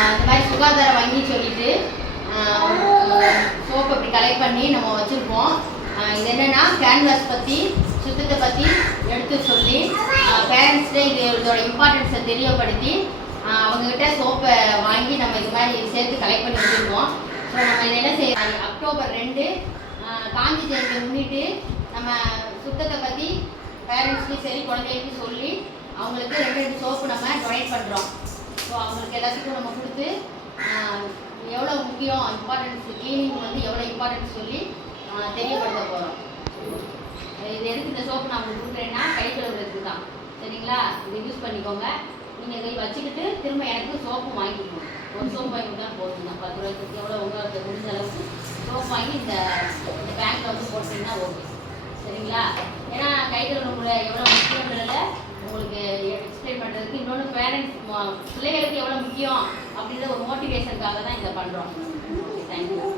ஆஹ் இந்த மாதிரி சுகாதார வங்கி சொல்லிட்டு சோப் அப்படி கலெக்ட் பண்ணி நம்ம வச்சுருப்போம். இது என்னென்னா கேன்வாஸ் பற்றி சுத்தத்தை பற்றி எடுத்து சொல்லி பேரண்ட்ஸ்கிட்ட இது இதோட இம்பார்ட்டன்ஸை தெரியப்படுத்தி அவங்கக்கிட்ட சோப்பை வாங்கி நம்ம இது மாதிரி சேர்த்து கலெக்ட் பண்ணி வச்சுருக்கோம் ஸோ நம்ம இது என்ன செய்ய அக்டோபர் ரெண்டு காந்தி ஜெயந்தி முன்னிட்டு நம்ம சுத்தத்தை பற்றி பேரண்ட்ஸ்லையும் சரி குழந்தைகளுக்கும் சொல்லி அவங்களுக்கு ரெண்டு ரெண்டு சோப்பு நம்ம டொனேட் பண்ணுறோம் ஸோ அவங்களுக்கு எல்லாத்துக்கும் நம்ம கொடுத்து எவ்வளோ முக்கியம் இம்பார்ட்டன்ஸ் க்ளீனிங் வந்து எவ்வளோ இம்பார்ட்டன்ஸ் சொல்லி தெரியப்படுத்த போகிறோம் இது எதுக்கு இந்த சோப்பு நான் உங்களுக்கு கொடுக்குறேன்னா கை கழுவுறதுக்கு தான். சரிங்களா? இது யூஸ் பண்ணிக்கோங்க. நீங்கள் கை வச்சுக்கிட்டு திரும்ப எனக்கு சோப்பு வாங்கிக்கணும் ஒரு சோப்பு வாங்கி தான் போதுங்க பத்து ரூபாய்க்கு எவ்வளோ உங்களுக்கு முடிஞ்ச அளவுக்கு சோப்பு வாங்கி இந்த இந்த பேங்க்கில் வந்து போட்டிங்கன்னா ஓகே சரிங்களா? ஏன்னா கை கழுவுற எவ்வளோ முக்கியம் பேரண்ட்ஸ் பிள்ளைகளுக்கு எவ்வளோ முக்கியம் அப்படின்ற ஒரு மோட்டிவேஷனுக்காக தான் இதை பண்ணுறோம் தேங்க்யூ